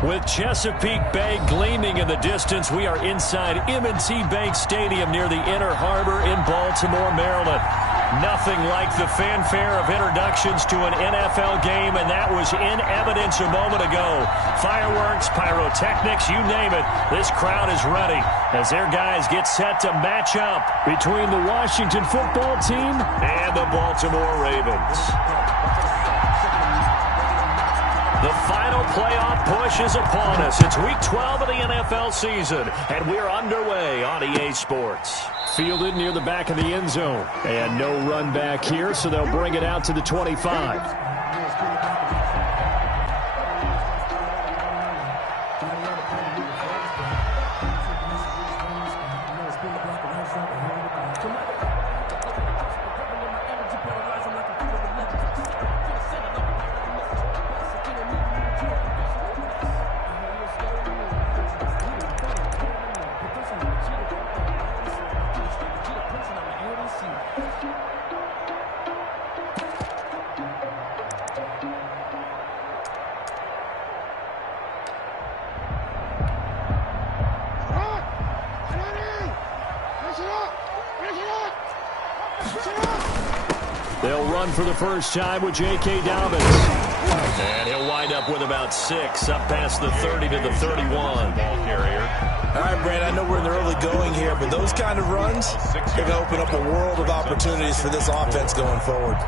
With Chesapeake Bay gleaming in the distance, we are inside M&T Bank Stadium near the Inner Harbor in Baltimore, Maryland. Nothing like the fanfare of introductions to an NFL game, and that was in evidence a moment ago. Fireworks, pyrotechnics, you name it. This crowd is ready as their guys get set to match up between the Washington football team and the Baltimore Ravens. The final playoff push is upon us. It's Week 12 of the NFL season, and we're underway on EA Sports. Fielded near the back of the end zone. And no run back here, so they'll bring it out to the 25. They'll run for the first time with J.K. Dobbins. And he'll wind up with about 6, up past the 30 to the 31. Ball carrier. All right, Brad, I know we're in the early going here, but those kind of runs, they're going to open up a world of opportunities for this offense going forward.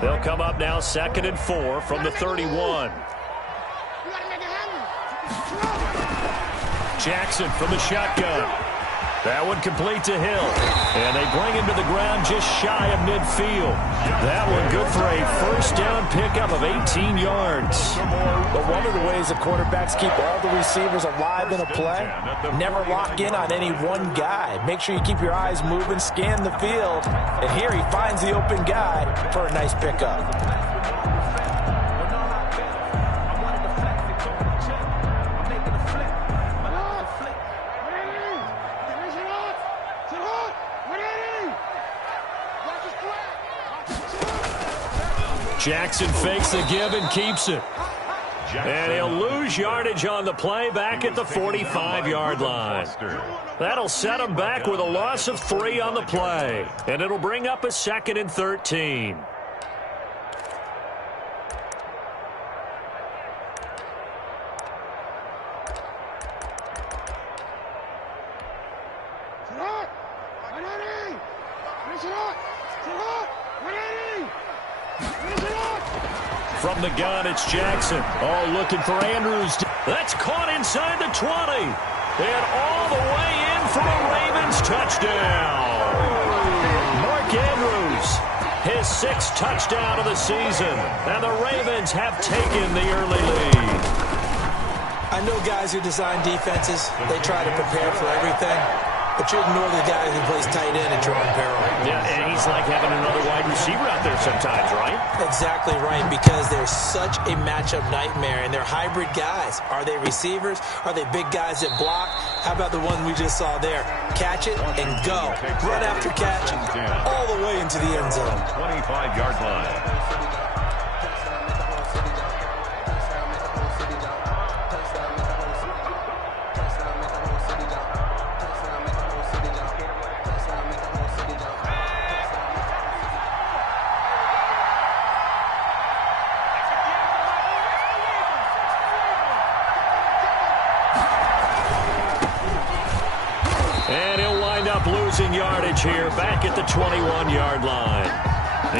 They'll come up now 2nd and 4 from the 31. Jackson from the shotgun. That one complete to Hill. And they bring him to the ground just shy of midfield. That one good for a first down pickup of 18 yards. But one of the ways the quarterbacks keep all the receivers alive in a play, never lock in on any one guy. Make sure you keep your eyes moving, scan the field. And here he finds the open guy for a nice pickup. Jackson fakes the give and keeps it. And he'll lose yardage on the play back at the 45-yard line. That'll set him back with a loss of 3 on the play. And it'll bring up a 2nd and 13. From the gun, it's Jackson. Oh, looking for Andrews. That's caught inside the 20. And all the way in for a Ravens touchdown. Mark Andrews, his 6th touchdown of the season. And the Ravens have taken the early lead. I know guys who design defenses, they try to prepare for everything. But you ignore the guy who plays tight end at your own peril. Yeah, and he's like having another wide receiver out there sometimes, right? Exactly right, because they're such a matchup nightmare, and they're hybrid guys. Are they receivers? Are they big guys that block? How about the one we just saw there? Catch it and go. Run after catch all the way into the end zone. 25-yard line. And he'll wind up losing yardage here back at the 21-yard line.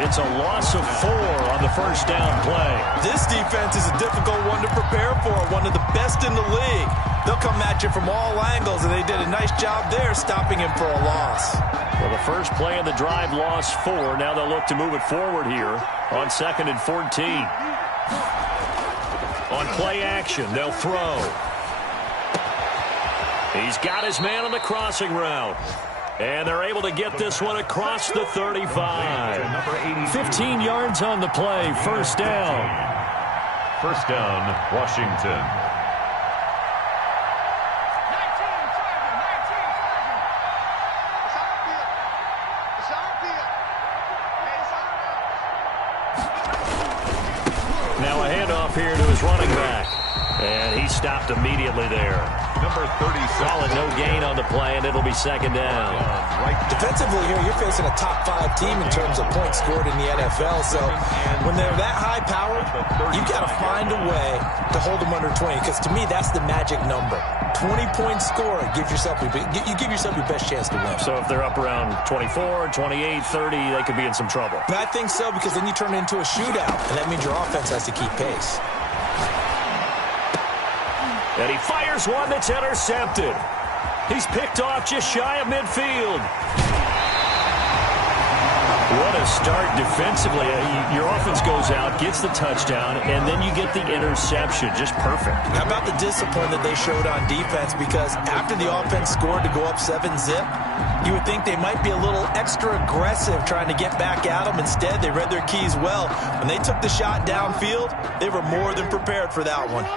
It's a loss of 4 on the first down play. This defense is a difficult one to prepare for, one of the best in the league. They'll come at you from all angles, and they did a nice job there stopping him for a loss. Well, the first play of the drive lost 4. Now they'll look to move it forward here on 2nd and 14. On play action, they'll throw. He's got his man on the crossing route. And they're able to get this one across the 35. 15 yards on the play. First down. First down, Washington. Now a handoff here to his running back. And he stopped immediately there. Number 36. Solid no gain on the play, and it'll be second down. Defensively here, you're facing a top 5 team in terms of points scored in the NFL. So when they're that high powered, you've got to find a way to hold them under 20. Because to me, that's the magic number. 20-point score, you give yourself your best chance to win. So if they're up around 24, 28, 30, they could be in some trouble. And I think so, because then you turn it into a shootout, and that means your offense has to keep pace. And he fires one that's intercepted. He's picked off just shy of midfield. What a start defensively. Your offense goes out, gets the touchdown, and then you get the interception. Just perfect. How about the discipline that they showed on defense? Because after the offense scored to go up 7-zip, you would think they might be a little extra aggressive trying to get back at them. Instead, they read their keys well. When they took the shot downfield, they were more than prepared for that one.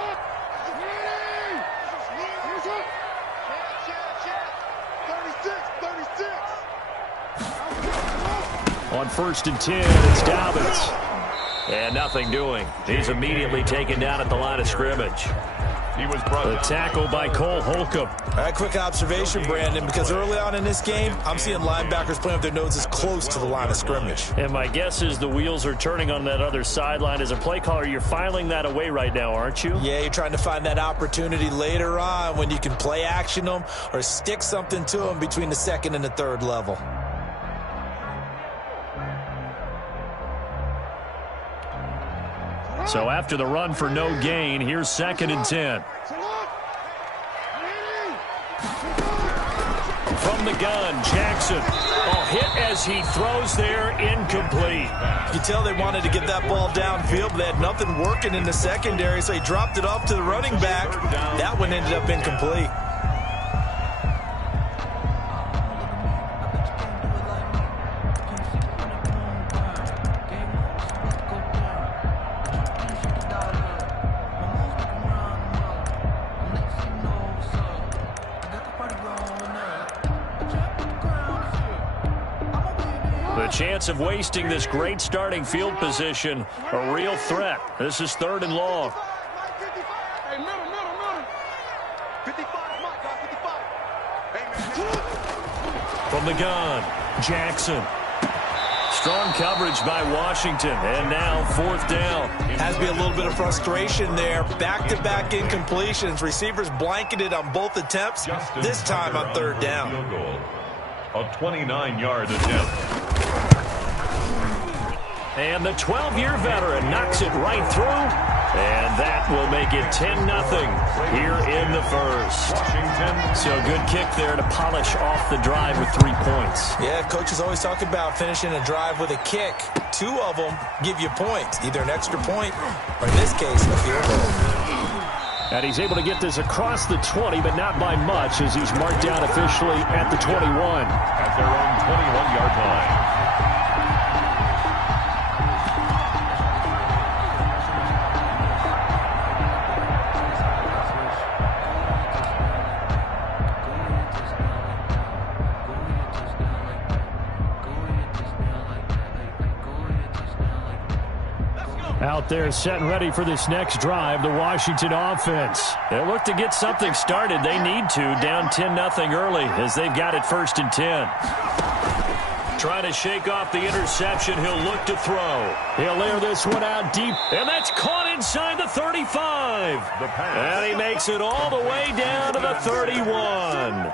On 1st and 10, it's Dobbins. And nothing doing. He's immediately taken down at the line of scrimmage. He was brought The tackle by Cole Holcomb. All right, quick observation, Brandon, because early on in this game, I'm seeing linebackers playing with their noses close to the line of scrimmage. And my guess is the wheels are turning on that other sideline. As a play caller, you're filing that away right now, aren't you? Yeah, you're trying to find that opportunity later on when you can play action them or stick something to them between the 2nd and the 3rd level. So after the run for no gain, here's 2nd and 10. From the gun, Jackson. Hit as he throws there, incomplete. You can tell they wanted to get that ball downfield, but they had nothing working in the secondary, so he dropped it off to the running back. That one ended up incomplete. The chance of wasting this great starting field position, a real threat. This is 3rd and long. From the gun, Jackson. Strong coverage by Washington, and now 4th down. Has to be a little bit of frustration there. Back-to-back incompletions. Receivers blanketed on both attempts, this time on 3rd down. A 29-yard attempt. And the 12-year veteran knocks it right through. And that will make it 10-0 here in the 1st. So good kick there to polish off the drive with 3 points. Yeah, coaches always talk about finishing a drive with a kick. 2 of them give you points, either an extra point or, in this case, a field goal. And he's able to get this across the 20, but not by much, as he's marked down officially at the 21. At their own 21-yard line. Out there set and ready for this next drive, the Washington offense. They look to get something started. They need to, down 10-0 early as they've got it 1st and 10. Trying to shake off the interception. He'll look to throw. He'll layer this one out deep, and that's caught inside the 35. And he makes it all the way down to the 31.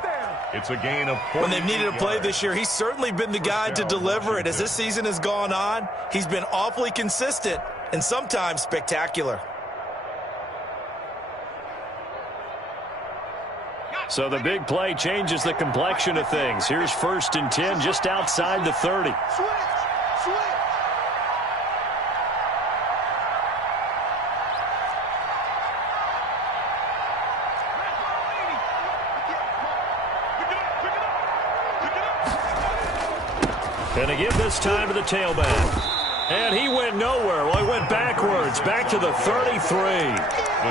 It's a gain of 40. When they've needed a play this year, he's certainly been the guy to deliver it. As this season has gone on, he's been awfully consistent and sometimes spectacular. So the big play changes the complexion of things. Here's 1st and 10 just outside the 30. Going to give this time to the tailback. And he went nowhere. Well, he went backwards, back to the 33.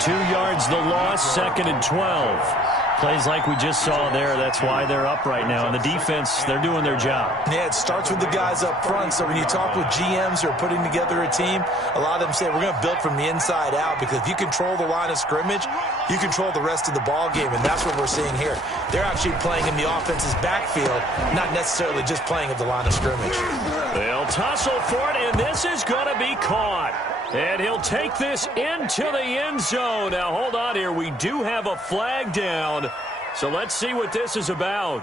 2 yards the loss, 2nd and 12. Plays like we just saw there. That's why they're up right now. And the defense, they're doing their job. Yeah, it starts with the guys up front. So when you talk with GMs who are putting together a team, a lot of them say we're going to build from the inside out, because if you control the line of scrimmage, you control the rest of the ball game, and that's what we're seeing here. They're actually playing in the offense's backfield, not necessarily just playing at the line of scrimmage. They'll tussle for it, and this is going to be caught. And he'll take this into the end zone. Now, hold on here. We do have a flag down, so let's see what this is about.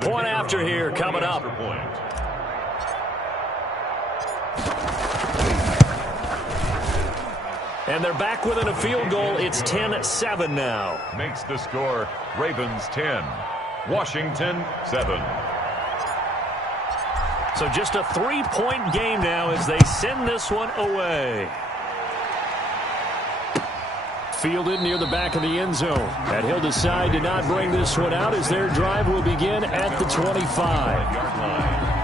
Point after here coming up. And they're back within a field goal. It's 10-7 now. Makes the score Ravens 10, Washington 7. So just a 3-point game now as they send this one away. Fielded near the back of the end zone. And he'll decide to not bring this one out as their drive will begin at the 25-yard line.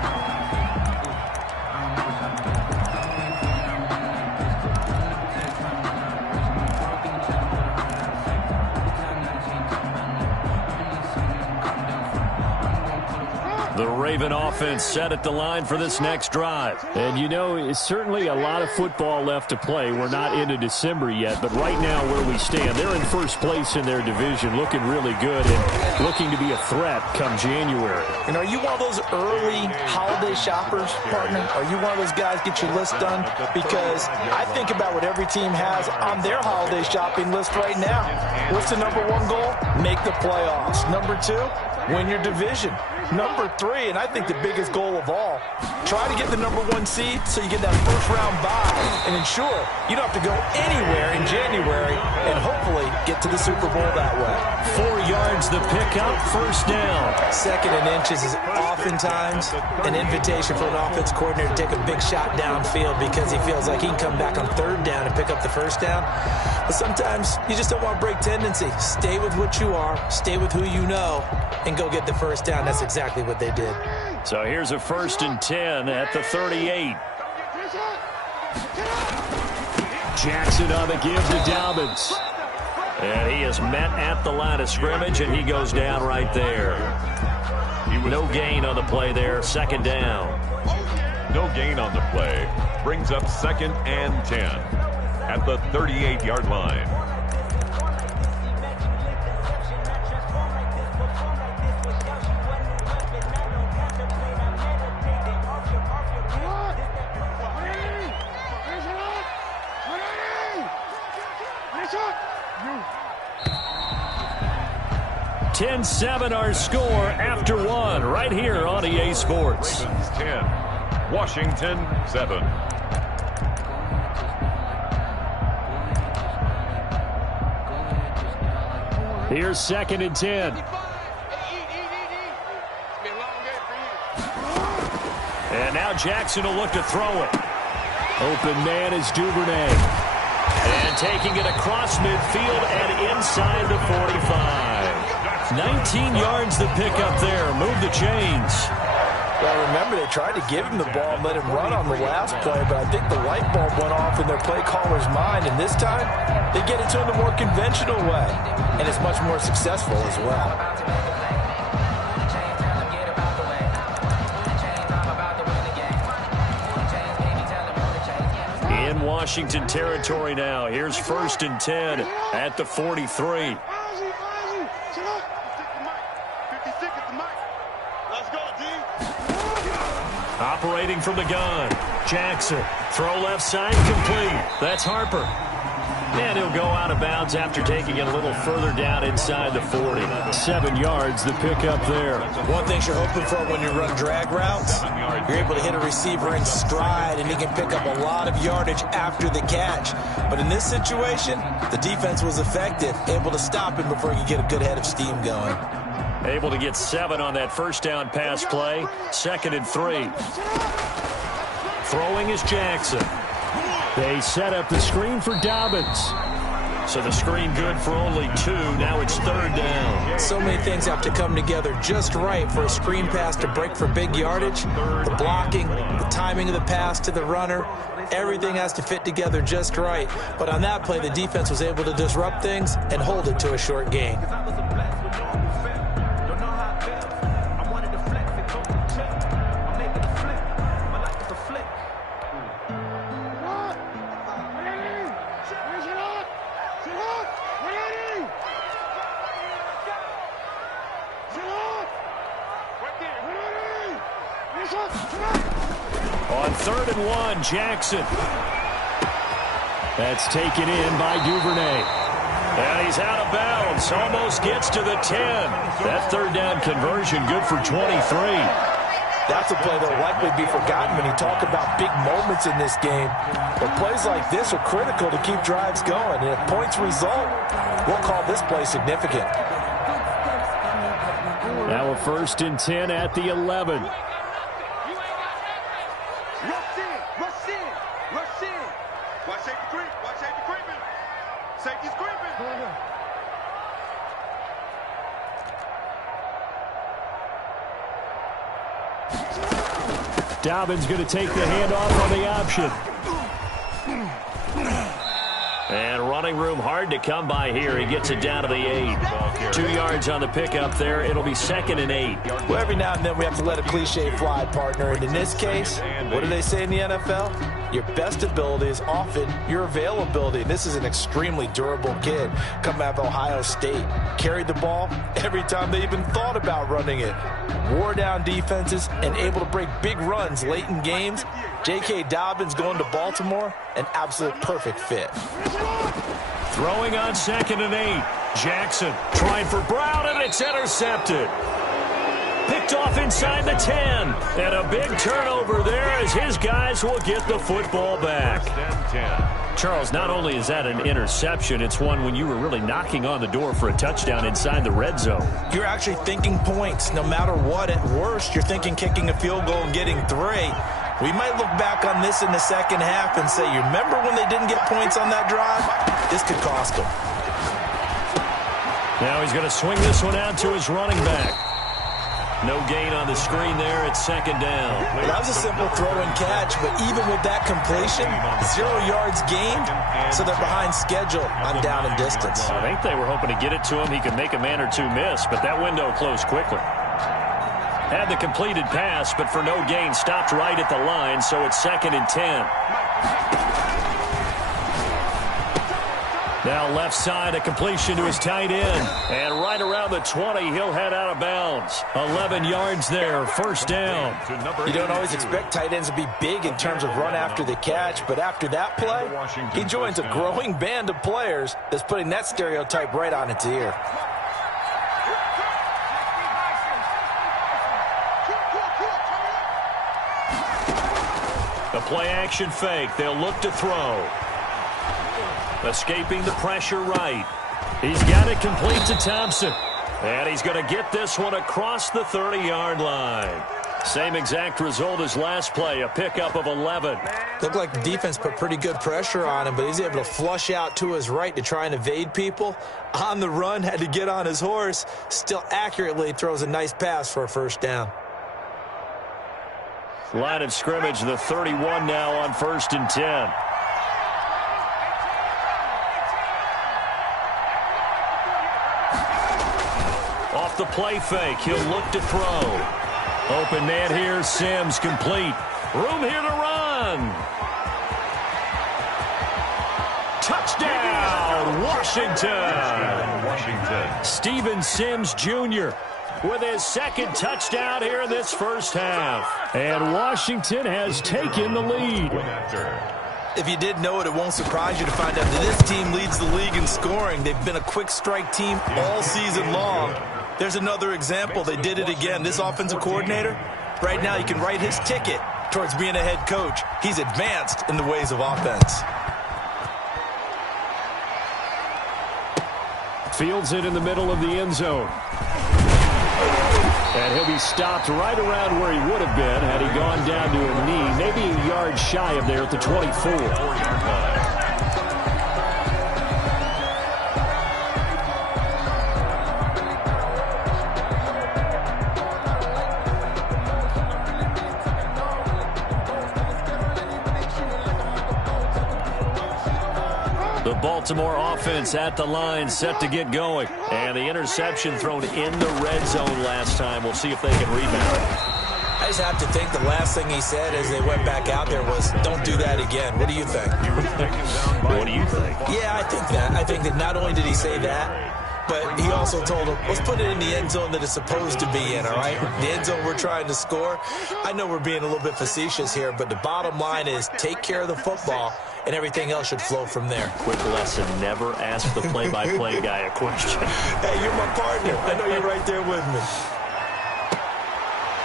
The Raven offense set at the line for this next drive. And, you know, it's certainly a lot of football left to play. We're not into December yet, but right now where we stand, they're in first place in their division, looking really good and looking to be a threat come January. And are you one of those early holiday shoppers, partner? Are you one of those guys get your list done? Because I think about what every team has on their holiday shopping list right now. What's the number 1 goal? Make the playoffs. Number 2, win your division. Number 3, and I think the biggest goal of all, try to get the number 1 seed so you get that first-round bye and ensure you don't have to go anywhere in January and hopefully get to the Super Bowl that way. 4 yards the pickup, first down. 2nd and inches is oftentimes an invitation for an offense coordinator to take a big shot downfield because he feels like he can come back on 3rd down and pick up the first down. But sometimes you just don't want to break tendency. Stay with what you are, stay with who you know, and go get the first down. That's exactly what they did. So here's a 1st and 10 at the 38. Jackson on the give to Dobbins. And he is met at the line of scrimmage, and he goes down right there. No gain on the play there, 2nd down. No gain on the play. Brings up 2nd and 10 at the 38-yard line. Ten 10-7 our score after 1 right here on EA Sports. Ravens 10, Washington 7. Here's 2nd and 10. And now Jackson will look to throw it. Open man is Duvernay. And taking it across midfield and inside the 45. 19 yards the pickup there. Move the chains. Well, remember, they tried to give him the ball and let him run on the last play, but I think the light bulb went off in their play caller's mind, and this time they get it to him the more conventional way, and it's much more successful as well. In Washington territory now. Here's 1st and 10 at the 43. Operating from the gun. Jackson. Throw left side complete. That's Harper. And he'll go out of bounds after taking it a little further down inside the 40. 7 yards the pickup there. One thing you're hoping for when you run drag routes, you're able to hit a receiver in stride and he can pick up a lot of yardage after the catch. But in this situation, the defense was effective, able to stop him before he could get a good head of steam going. Able to get 7 on that first down pass play. 2nd and 3. Throwing is Jackson. They set up the screen for Dobbins. So the screen good for only 2. Now it's 3rd down. So many things have to come together just right for a screen pass to break for big yardage. The blocking, the timing of the pass to the runner, everything has to fit together just right. But on that play, the defense was able to disrupt things and hold it to a short gain. On 3rd and 1, Jackson. That's taken in by Duvernay. And he's out of bounds. Almost gets to the 10. That 3rd down conversion good for 23. That's a play that will likely be forgotten when you talk about big moments in this game. But plays like this are critical to keep drives going. And if points result, we'll call this play significant. Now a 1st and 10 at the 11. Dobbins going to take the handoff on the option. And running room hard to come by here. He gets it down to the 8. 2 yards on the pickup there. It'll be 2nd and 8. Well, every now and then we have to let a cliche fly, partner. And in this case, what do they say in the NFL? Your best ability is often your availability. This is an extremely durable kid coming out of Ohio State. Carried the ball every time they even thought about running it. Wore down defenses and able to break big runs late in games. J.K. Dobbins going to Baltimore, an absolute perfect fit. Throwing on 2nd and 8. Jackson trying for Brown, and it's intercepted. Picked off inside the 10. And a big turnover there as his guys will get the football back. Charles, not only is that an interception, it's one when you were really knocking on the door for a touchdown inside the red zone. You're actually thinking points. No matter what, at worst, you're thinking kicking a field goal and getting 3. We might look back on this in the second half and say, you remember when they didn't get points on that drive? This could cost them. Now he's going to swing this one out to his running back. No gain on the screen there. It's 2nd down. Well, that was a simple throw and catch, but even with that completion, 0 yards gained, so they're behind schedule on down and distance. I think they were hoping to get it to him. He could make a man or 2 miss, but that window closed quickly. Had the completed pass, but for no gain, stopped right at the line, so it's 2nd and 10. Now left side, a completion to his tight end. And right around the 20, he'll head out of bounds. 11 yards there, 1st down. You don't always expect tight ends to be big in terms of run after the catch, but after that play, he joins a growing band of players that's putting that stereotype right on its ear. The play-action fake. They'll look to throw. Escaping the pressure right. He's got it complete to Thompson. And he's going to get this one across the 30-yard line. Same exact result as last play, a pickup of 11. Looked like the defense put pretty good pressure on him, but he's able to flush out to his right to try and evade people. On the run, had to get on his horse. Still accurately throws a nice pass for a 1st down. Line of scrimmage, the 31 now on 1st and 10. Off the play fake, he'll look to throw. Open man here, Sims complete. Room here to run. Touchdown, Washington. Steven Sims Jr. with his 2nd touchdown here in this 1st half. And Washington has taken the lead. If you didn't know it, it won't surprise you to find out that this team leads the league in scoring. They've been a quick strike team all season long. There's another example. They did it again. This offensive coordinator, right now you can write his ticket towards being a head coach. He's advanced in the ways of offense. Fields it in the middle of the end zone. And he'll be stopped right around where he would have been had he gone down to a knee, maybe a yard shy of there at the 24. The Baltimore offense at the line, set to get going. And the interception thrown in the red zone last time. We'll see if they can rebound. I just have to think the last thing he said as they went back out there was, don't do that again. What do you think? What do you think? Yeah, I think that. I think that not only did he say that, but he also told him, let's put it in the end zone that it's supposed to be in, all right? The end zone we're trying to score. I know we're being a little bit facetious here, but the bottom line is take care of the football, and everything else should flow from there. Quick lesson, never ask the play-by-play guy a question. Hey, you're my partner. I know you're right there with me.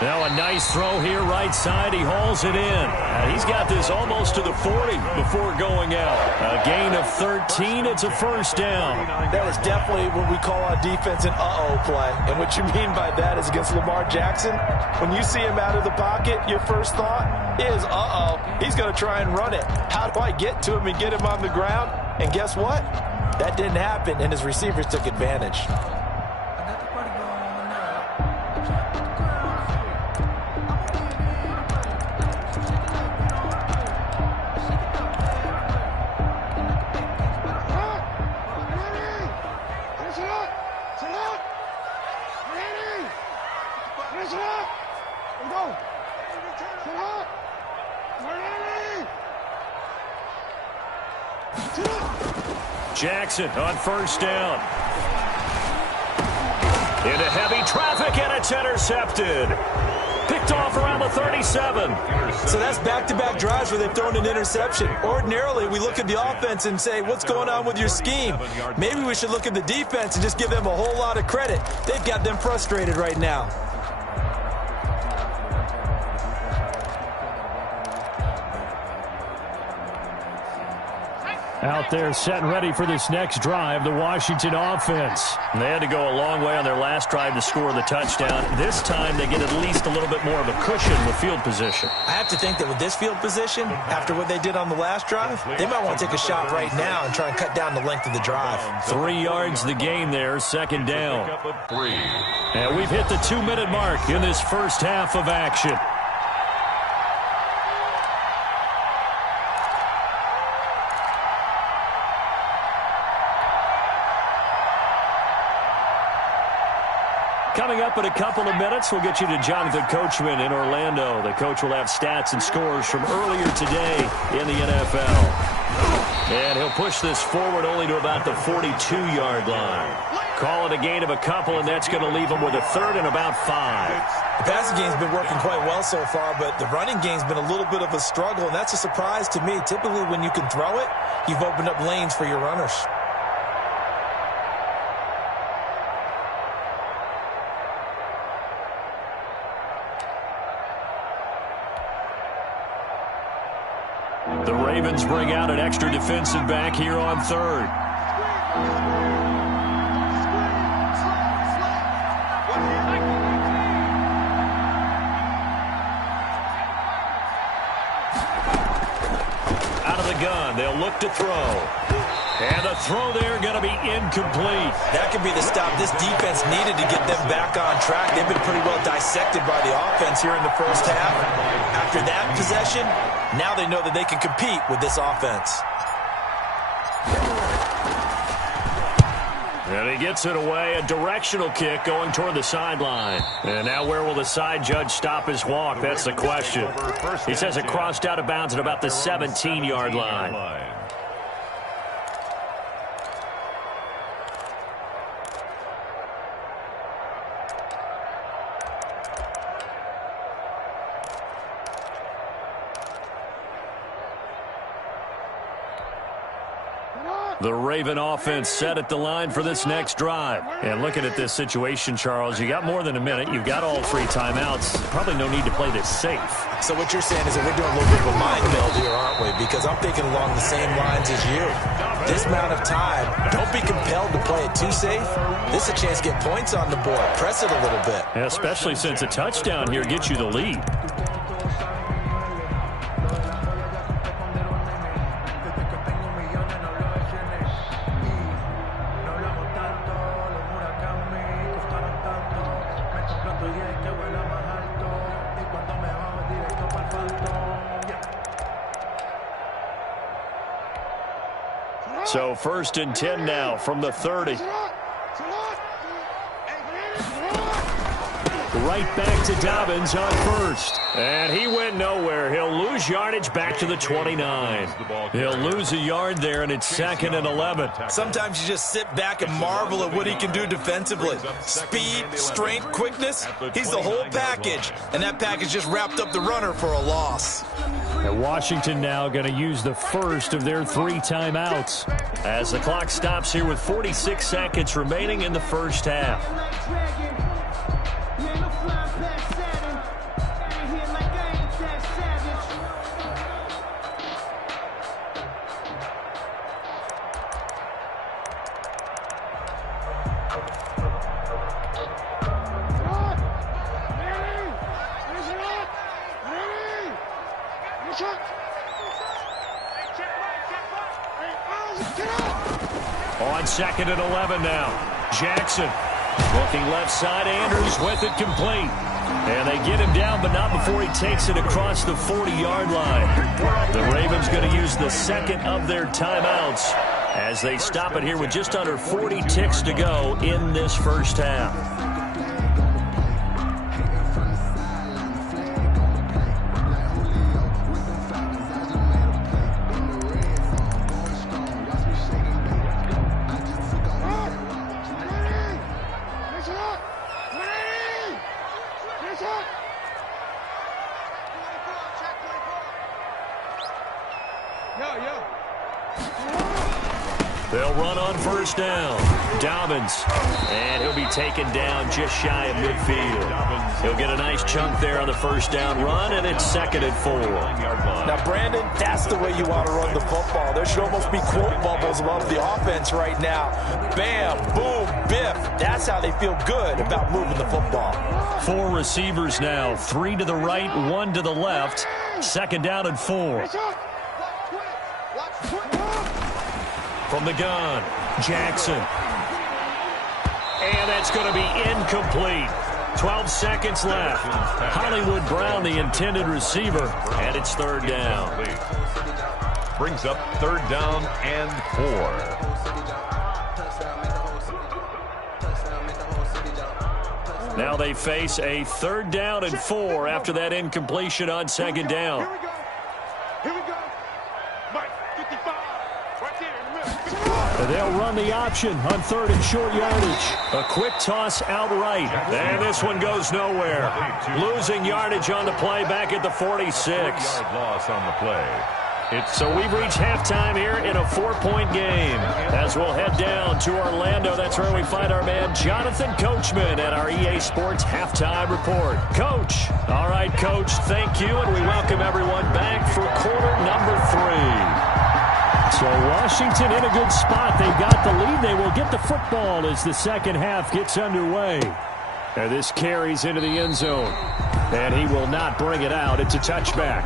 Now a nice throw here, right side. He hauls it in. He's got this almost to the 40 before going out. A gain of 13. It's a first down. That was definitely what we call on defense an uh-oh play. And what you mean by that is against Lamar Jackson, when you see him out of the pocket, your first thought is, uh-oh, he's going to try and run it. How do I get to him and get him on the ground? And guess what? That didn't happen, and his receivers took advantage. Jackson on first down. Into heavy traffic, and it's intercepted. Picked off around the 37. So that's back-to-back drives where they've thrown an interception. Ordinarily, we look at the offense and say, what's going on with your scheme? Maybe we should look at the defense and just give them a whole lot of credit. They've got them frustrated right now. Out there set and ready for this next drive, the Washington offense. They had to go a long way on their last drive to score the touchdown. This time they get at least a little bit more of a cushion with field position. I have to think that with this field position, after what they did on the last drive, they might want to take a shot right now and try and cut down the length of the drive. 3 yards the gain there, second down. And we've hit the 2-minute mark in this first half of action. Coming up in a couple of minutes, we'll get you to Jonathan Coachman in Orlando. The coach will have stats and scores from earlier today in the NFL. And he'll push this forward only to about the 42-yard line. Call it a gain of a couple, and that's going to leave them with a third and about 5. The passing game's been working quite well so far, but the running game's been a little bit of a struggle, and that's a surprise to me. Typically, when you can throw it, you've opened up lanes for your runners. The Ravens bring out an extra defensive back here on third. Out of the gun, they'll look to throw. And the throw there going to be incomplete. That could be the stop this defense needed to get them back on track. They've been pretty well dissected by the offense here in the first half. After that possession, now they know that they can compete with this offense. And he gets it away, a directional kick going toward the sideline. And now where will the side judge stop his walk? That's the question. He says it crossed out of bounds at about the 17-yard line. The Raven offense set at the line for this next drive. And looking at this situation, Charles, you got more than a minute. You've got all 3 timeouts. Probably no need to play this safe. So what you're saying is that we're doing a little bit of a mind meld here, aren't we? Because I'm thinking along the same lines as you. This amount of time, don't be compelled to play it too safe. This is a chance to get points on the board. Press it a little bit. Yeah, especially since a touchdown here gets you the lead. So 1st and 10 now from the 30. Right back to Dobbins on 1st. And he went nowhere. He'll lose yardage back to the 29. He'll lose a yard there, and it's 2nd and 11. Sometimes you just sit back and marvel at what he can do defensively. Speed, strength, quickness, he's the whole package. And that package just wrapped up the runner for a loss. And Washington now going to use the first of their 3 timeouts as the clock stops here with 46 seconds remaining in the first half. On 2nd and 11 now. Jackson looking left side. Andrews with it complete. And they get him down, but not before he takes it across the 40-yard line. The Ravens going to use the 2nd of their timeouts as they stop it here with just under 40 ticks to go in this first half. They'll run on 1st down. Dobbins. And he'll be taken down just shy of midfield. He'll get a nice chunk there on the 1st down run, and it's 2nd and 4. Now, Brandon, that's the way you want to run the football. There should almost be quote bubbles above the offense right now. Bam, boom, biff. That's how they feel good about moving the football. 4 receivers now. 3 to the right, 1 to the left. 2nd down and 4. From the gun, Jackson. And that's going to be incomplete. 12 seconds left. Hollywood Brown, the intended receiver, and it's 3rd down. Brings up 3rd down and 4. Now they face a 3rd down and 4 after that incompletion on 2nd down. They'll run the option on 3rd and short yardage. A quick toss outright. And this one goes nowhere. Losing yardage on the play back at the 46. Yard loss on the play. So we've reached halftime here in a 4-point game. As we'll head down to Orlando, that's where we find our man Jonathan Coachman at our EA Sports Halftime Report. Coach. All right, Coach, thank you, and we welcome everyone back for quarter number 3. So Washington in a good spot. They've got the lead. They will get the football as the second half gets underway. And this carries into the end zone. And he will not bring it out. It's a touchback.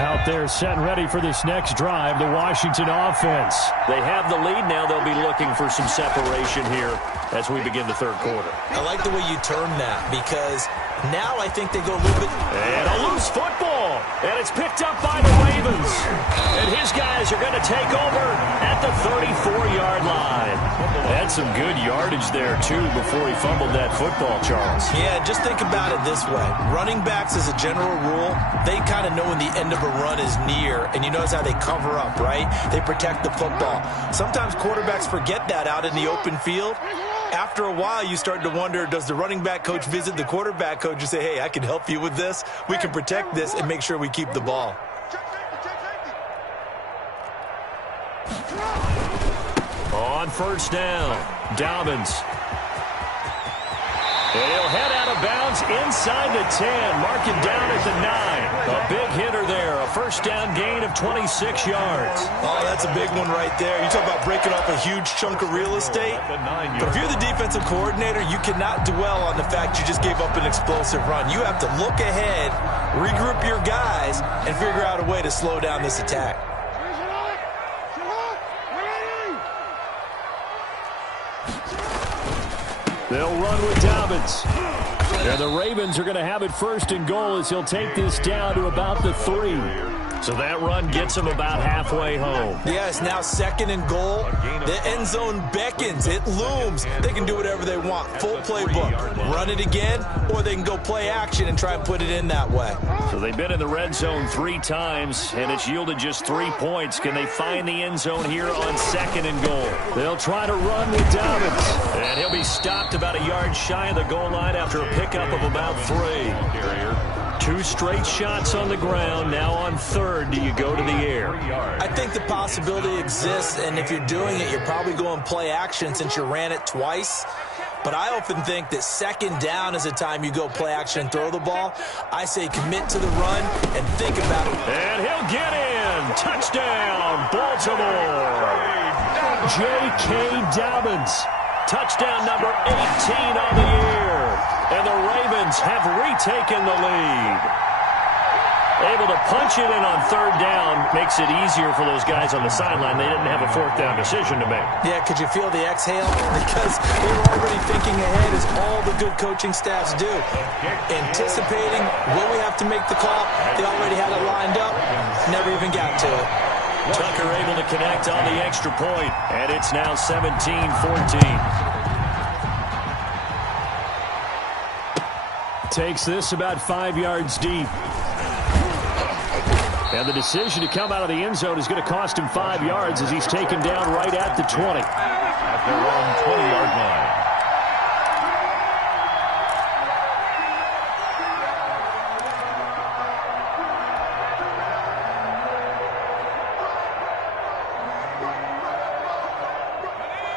Out there set and ready for this next drive, the Washington offense. They have the lead now. They'll be looking for some separation here as we begin the 3rd quarter. I like the way you term that because now I think they go a little bit. And a loose football. And it's picked up by the Ravens. And his guys are going to take over at the 34-yard line. Had some good yardage there, too, before he fumbled that football, Charles. Yeah, just think about it this way. Running backs, as a general rule, they kind of know when the end of a run is near, and you notice how they cover up, right? They protect the football. Sometimes quarterbacks forget that out in the open field. After a while, you start to wonder, does the running back coach visit the quarterback coach and say, hey, I can help you with this. We can protect this and make sure we keep the ball. On first down, Dobbins. And he'll head out of bounds inside the 10. Mark it down at the 9. A big hitter there. A first down gain of 26 yards. Oh, that's a big one right there. You talk about breaking off a huge chunk of real estate. But if you're the defensive coordinator, you cannot dwell on the fact you just gave up an explosive run. You have to look ahead, regroup your guys, and figure out a way to slow down this attack. They'll run with Dobbins. And the Ravens are going to have it first and goal as he'll take this down to about the 3. So that run gets him about halfway home. Yes, now second and goal. The end zone beckons. It looms. They can do whatever they want. Full playbook. Run it again, or they can go play action and try and put it in that way. So they've been in the red zone 3 times, and it's yielded just 3 points. Can they find the end zone here on second and goal? They'll try to run with Dobbins. And he'll be stopped about a yard shy of the goal line after a pickup of about 3. 2 straight shots on the ground. Now on third, do you go to the air? I think the possibility exists, and if you're doing it, you're probably going play action since you ran it twice. But I often think that second down is the time you go play action and throw the ball. I say commit to the run and think about it. And he'll get in. Touchdown, Baltimore. J.K. Dobbins. Touchdown number 18 on the year. And the Ravens have retaken the lead. Able to punch it in on third down makes it easier for those guys on the sideline. They didn't have a fourth down decision to make. Yeah, could you feel the exhale? Because they were already thinking ahead, as all the good coaching staffs do. Anticipating, will we have to make the call? They already had it lined up. Never even got to it. Tucker able to connect on the extra point, and it's now 17-14. Takes this about 5 yards deep. And the decision to come out of the end zone is going to cost him 5 yards as he's taken down right at the 20. At their own 20-yard line.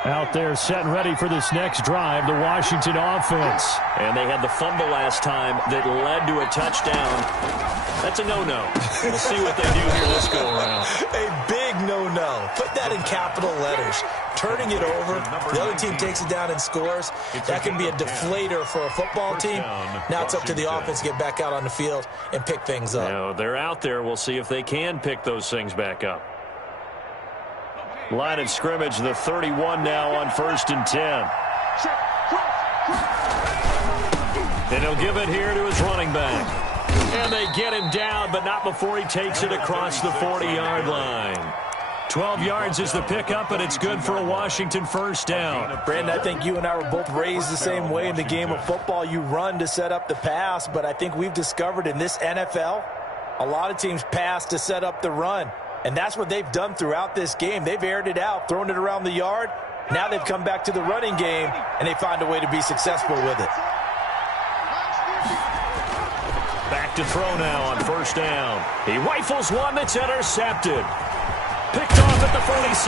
Out there set and ready for this next drive, the Washington offense. And they had the fumble last time that led to a touchdown. That's a no-no. We'll see what they do here this go-around. A big no-no. Put that in capital letters. Turning it over, the other team takes it down and scores. That can be a deflator for a football team. Now it's up to the offense to get back out on the field and pick things up. Now, they're out there. We'll see if they can pick those things back up. Line of scrimmage, the 31 now on 1st and 10. And he'll give it here to his running back. And they get him down, but not before he takes it across the 40-yard line. 12 yards is the pickup, and it's good for a Washington first down. Brandon, I think you and I were both raised the same way in the game of football. You run to set up the pass, but I think we've discovered in this NFL, a lot of teams pass to set up the run. And that's what they've done throughout this game. They've aired it out, thrown it around the yard. Now they've come back to the running game, and they find a way to be successful with it. Back to throw now on first down. He rifles one that's intercepted. Picked off at the 46.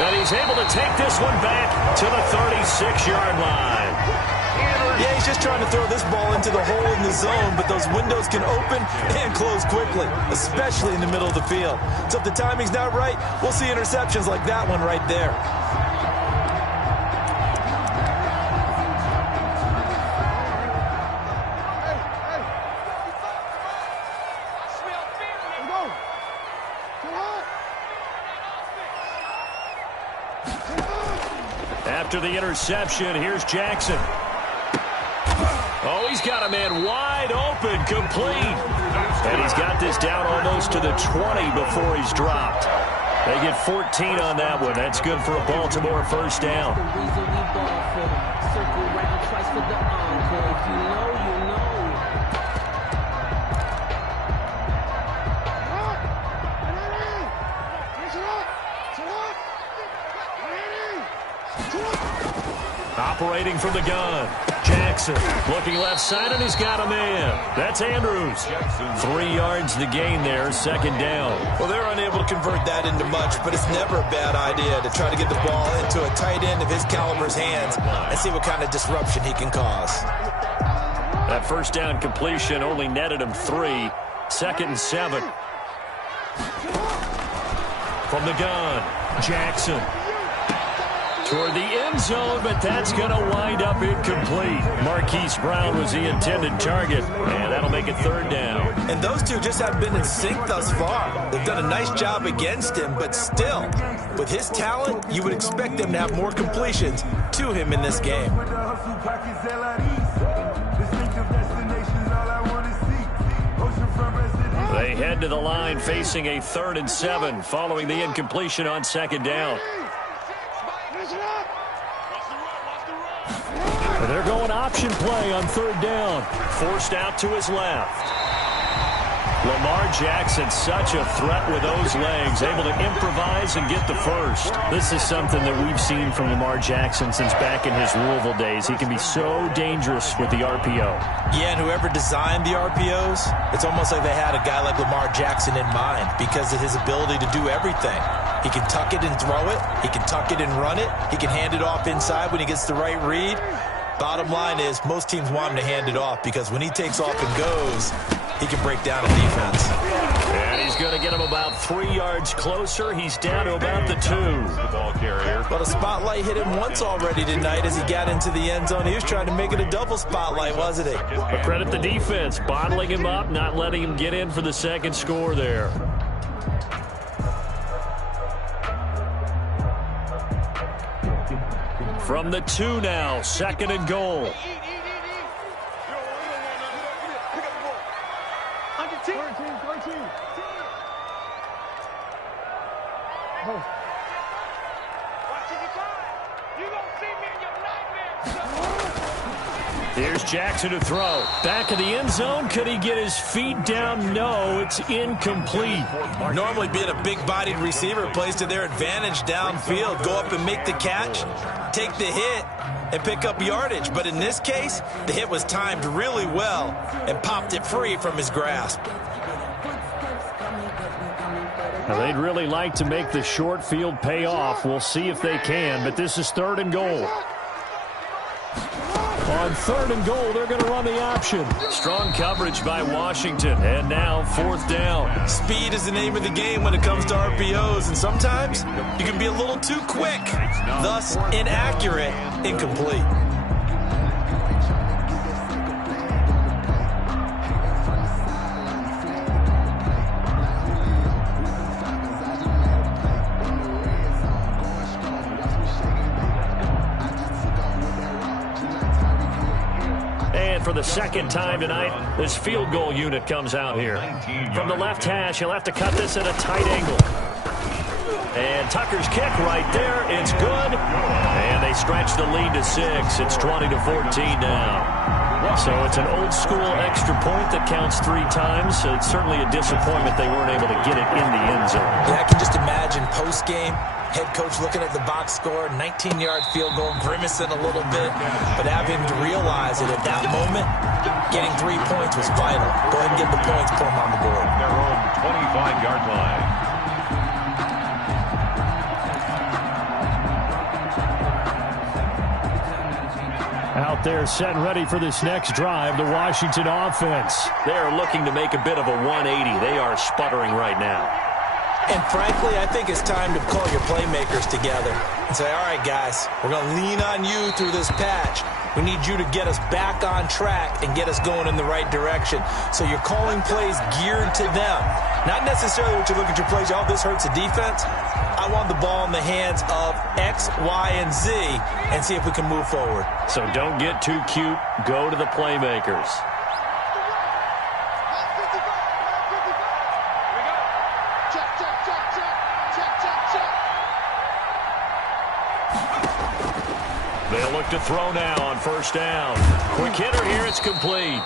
And he's able to take this one back to the 36-yard line. Yeah, he's just trying to throw this ball into the hole in the zone, but those windows can open and close quickly, especially in the middle of the field. So if the timing's not right, we'll see interceptions like that one right there. After the interception, here's Jackson. Oh, he's got a man wide open, complete. And he's got this down almost to the 20 before he's dropped. They get 14 on that one. That's good for a Baltimore first down. Operating from the gun. Jackson looking left side, and he's got a man. That's Andrews. 3 yards to gain there, second down. Well, they're unable to convert that into much, but it's never a bad idea to try to get the ball into a tight end of his caliber's hands and see what kind of disruption he can cause. That first down completion only netted him 3. Second and 7. From the gun, Jackson. Toward the end zone, but that's going to wind up incomplete. Marquise Brown was the intended target, and that'll make it third down. And those two just haven't been in sync thus far. They've done a nice job against him, but still, with his talent, you would expect them to have more completions to him in this game. They head to the line facing a 3rd and 7 following the incompletion on second down. They're going option play on third down. Forced out to his left. Lamar Jackson, such a threat with those legs, able to improvise and get the first. This is something that we've seen from Lamar Jackson since back in his Louisville days. He can be so dangerous with the RPO. Yeah, and whoever designed the RPOs, it's almost like they had a guy like Lamar Jackson in mind because of his ability to do everything. He can tuck it and throw it. He can tuck it and run it. He can hand it off inside when he gets the right read. Bottom line is most teams want him to hand it off because when he takes off and goes, he can break down a defense. And he's going to get him about 3 yards closer. He's down to about the 2. The ball carrier. But a spotlight hit him once already tonight as he got into the end zone. He was trying to make it a double spotlight, wasn't he? But credit the defense, bottling him up, not letting him get in for the second score there. From the 2 now, 2nd and goal. Here's Jackson to throw. Back of the end zone. Could he get his feet down? No, it's incomplete. Normally being a big-bodied receiver plays to their advantage downfield. Go up and make the catch, take the hit, and pick up yardage. But in this case, the hit was timed really well and popped it free from his grasp. Now, they'd really like to make the short field pay off. We'll see if they can, but this is 3rd and goal. On 3rd and goal, they're going to run the option. Strong coverage by Washington, and now 4th down. Speed is the name of the game when it comes to RPOs, and sometimes you can be a little too quick, thus inaccurate, incomplete. For the second time tonight, this field goal unit comes out here. From the left hash, he'll have to cut this at a tight angle. And Tucker's kick right there. It's good. And they stretch the lead to 6. It's 20-14 now. So it's an old-school extra point that counts 3 times. So it's certainly a disappointment they weren't able to get it in the end zone. Yeah, I can just imagine post-game, head coach looking at the box score, 19-yard field goal, grimacing a little bit, but having to realize that at that moment, getting 3 points was vital. Go ahead and get the points, put them on the board. Their own 25-yard line. Out there set and ready for this next drive, the Washington offense. They are looking to make a bit of a 180. They are sputtering right now. And frankly, I think it's time to call your playmakers together and say, all right, guys, we're going to lean on you through this patch. We need you to get us back on track and get us going in the right direction. So you're calling plays geared to them. Not necessarily what you look at your plays, oh, this hurts the defense. I want the ball in the hands of X, Y, and Z and see if we can move forward. So don't get too cute. Go to the playmakers. They'll look to throw now on first down. Quick hitter here. It's complete.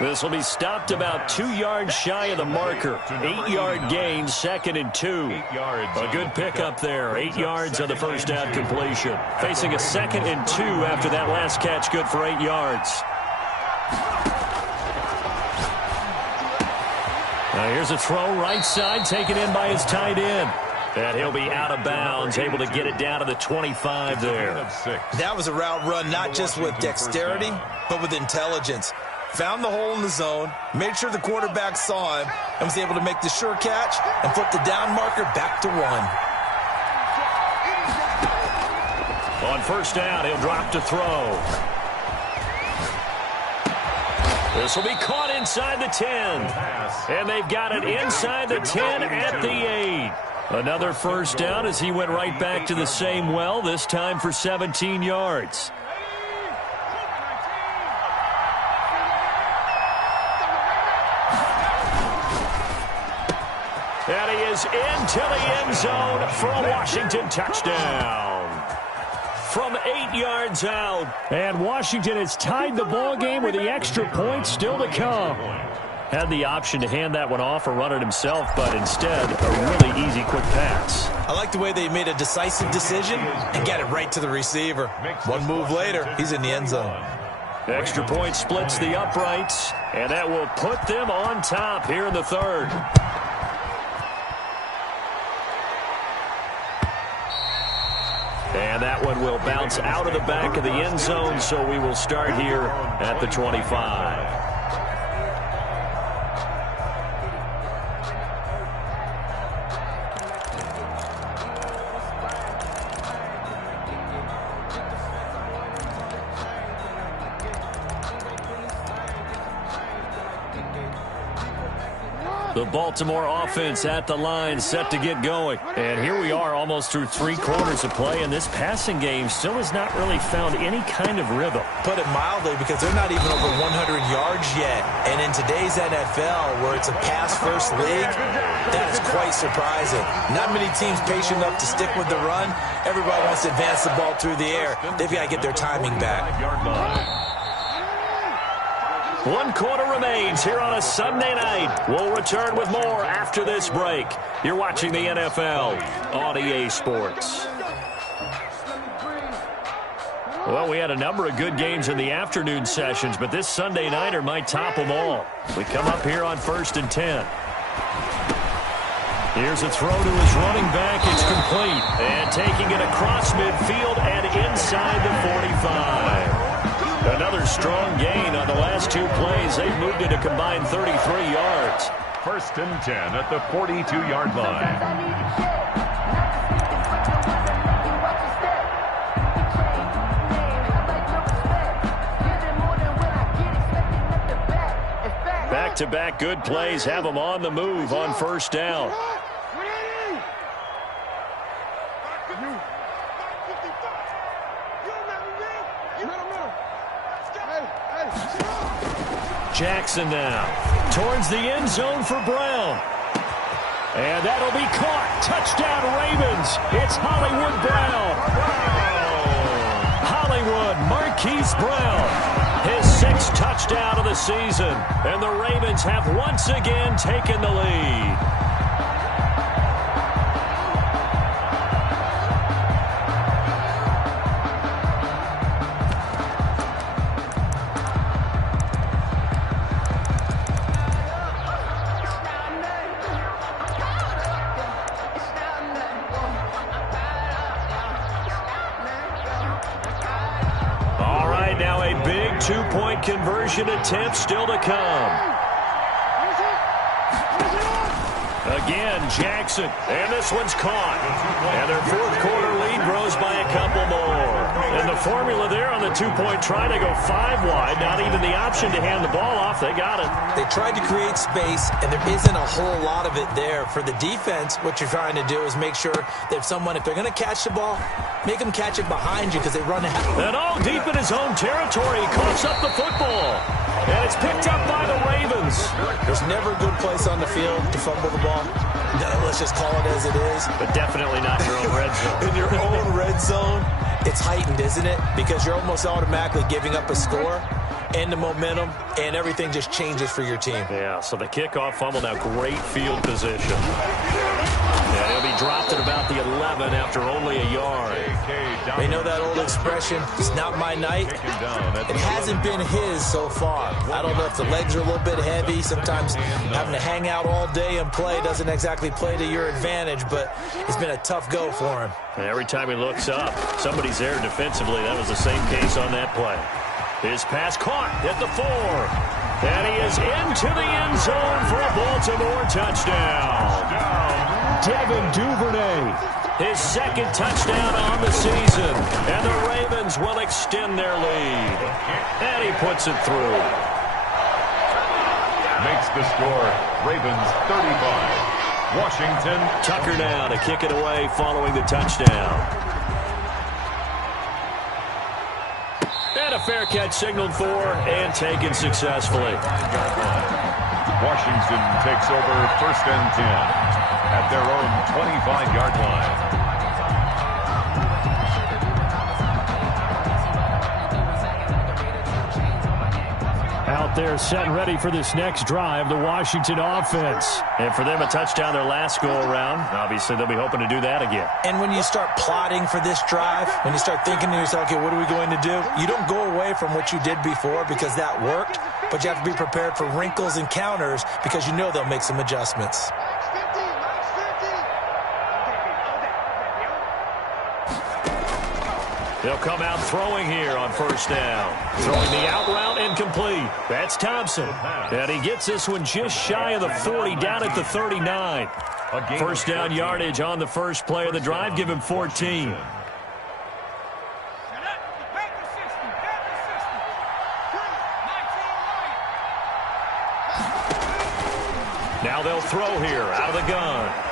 This will be stopped about 2 yards shy of the marker. 8-yard gain, 2nd and 2. A good pickup there. 8 yards on the first down completion. Facing a 2nd and 2 after that last catch, good for 8 yards. Now here's a throw right side, taken in by his tight end. And he'll be out of bounds, able to get it down to the 25 there. That was a route run not just with dexterity, but with intelligence. Found the hole in the zone, made sure the quarterback saw him, and was able to make the sure catch and flip the down marker back to 1. On first down, he'll drop to throw. This will be caught inside the 10. And they've got it inside the 10 at the 8. Another first down as he went right back to the same well, this time for 17 yards. And he is into the end zone for a Washington touchdown. From 8 yards out. And Washington has tied the ball game with the extra point still to come. Had the option to hand that one off or run it himself, but instead, a really easy, quick pass. I like the way they made a decisive decision and got it right to the receiver. One move later, he's in the end zone. Extra point splits the uprights, and that will put them on top here in the 3rd. And that one will bounce out of the back of the end zone, so we will start here at the 25. The Baltimore offense at the line, set to get going. And here we are almost through 3 quarters of play, and this passing game still has not really found any kind of rhythm. Put it mildly, because they're not even over 100 yards yet. And in today's NFL, where it's a pass-first league, that is quite surprising. Not many teams patient enough to stick with the run. Everybody wants to advance the ball through the air. They've got to get their timing back. 1 quarter remains here on a Sunday night. We'll return with more after this break. You're watching the NFL on EA Sports. Well, we had a number of good games in the afternoon sessions, but this Sunday nighter might top them all. We come up here on 1st and 10. Here's a throw to his running back. It's complete. And taking it across midfield and inside the 45. Another strong gain on the last 2 plays. They've moved it a combined 33 yards. 1st and 10 at the 42-yard line. Back-to-back good plays have them on the move on first down. Jackson now towards the end zone for Brown. And that'll be caught. Touchdown Ravens. It's Hollywood Brown. Hollywood Marquise Brown. His 6th touchdown of the season. And the Ravens have once again taken the lead. Two-point conversion attempt still to come. Again, Jackson. And this one's caught. And their 4th quarter lead grows by a couple more. And the formula there on the 2-point try to go 5 wide. Not even the option to hand the ball off. They got it. They tried to create space, and there isn't a whole lot of it there. For the defense, what you're trying to do is make sure that if they're going to catch the ball, make them catch it behind you because they run ahead. And all deep in his own territory. He coughs up the football. And it's picked up by the Ravens. There's never a good place on the field to fumble the ball. Let's just call it as it is. But definitely not in your own red zone. In your own red zone, it's heightened, isn't it? Because you're almost automatically giving up a score and the momentum, and everything just changes for your team. Yeah, so the kickoff fumble, now great field position. And he'll be dropped at about the 11 after only a yard. You know that old expression, it's not my night? It hasn't been his so far. I don't know if the legs are a little bit heavy. Sometimes having to hang out all day and play doesn't exactly play to your advantage, but it's been a tough go for him. And every time he looks up, somebody's there defensively. That was the same case on that play. His pass caught at the 4. And he is into the end zone for a Baltimore touchdown. Devin Duvernay, his second touchdown on the season. And the Ravens will extend their lead. And he puts it through. Makes the score, Ravens 35. Washington. Tucker now to kick it away following the touchdown. And a fair catch signaled for and taken successfully. Washington takes over 1st and 10 at their own 25-yard line. Out there set and ready for this next drive, the Washington offense. And for them, a touchdown their last go-around. Obviously, they'll be hoping to do that again. And when you start plotting for this drive, when you start thinking to yourself, okay, what are we going to do? You don't go away from what you did before because that worked, but you have to be prepared for wrinkles and counters because you know they'll make some adjustments. They'll come out throwing here on 1st down. Throwing the out route incomplete. That's Thompson. And he gets this one just shy of the 40, down at the 39. 1st down yardage on the first play of the drive. Give him 14. Now they'll throw here out of the gun.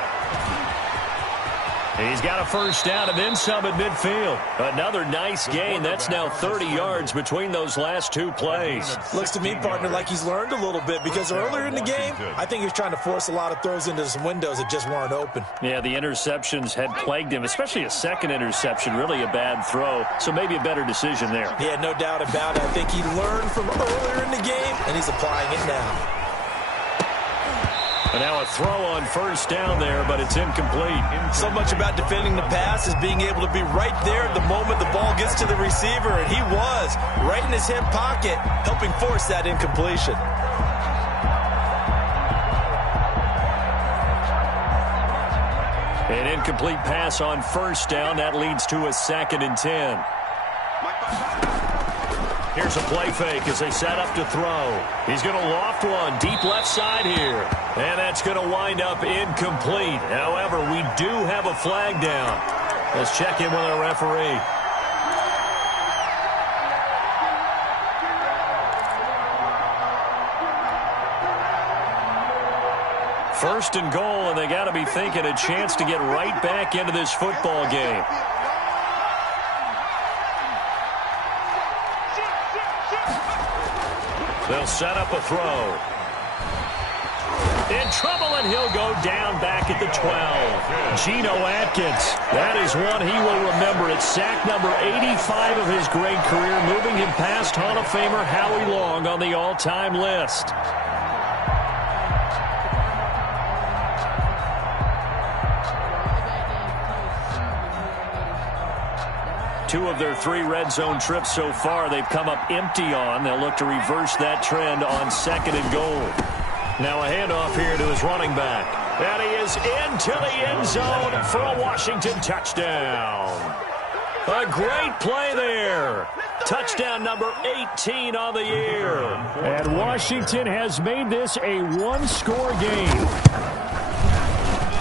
He's got a 1st down and then some at midfield. Another nice gain. That's now 30 yards between those last 2 plays. Looks to me, partner, like he's learned a little bit because earlier in the game, I think he was trying to force a lot of throws into some windows that just weren't open. Yeah, the interceptions had plagued him, especially a second interception, really a bad throw. So maybe a better decision there. Yeah, no doubt about it. I think he learned from earlier in the game, and he's applying it now. And now a throw on 1st down there, but it's incomplete. So much about defending the pass is being able to be right there at the moment the ball gets to the receiver, and he was right in his hip pocket, helping force that incompletion. An incomplete pass on 1st down. That leads to a 2nd and 10. Here's a play fake as they set up to throw. He's going to loft one deep left side here. And that's going to wind up incomplete. However, we do have a flag down. Let's check in with our referee. First and goal, and they got to be thinking a chance to get right back into this football game. They'll set up a throw. In trouble, and he'll go down back at the 12. Geno Atkins. That is one he will remember. It's sack number 85 of his great career, moving him past Hall of Famer Howie Long on the all-time list. Two of their 3 red zone trips so far, they've come up empty on. They'll look to reverse that trend on 2nd and goal. Now a handoff here to his running back. And he is into the end zone for a Washington touchdown. A great play there. Touchdown number 18 on the year. And Washington has made this a one-score game.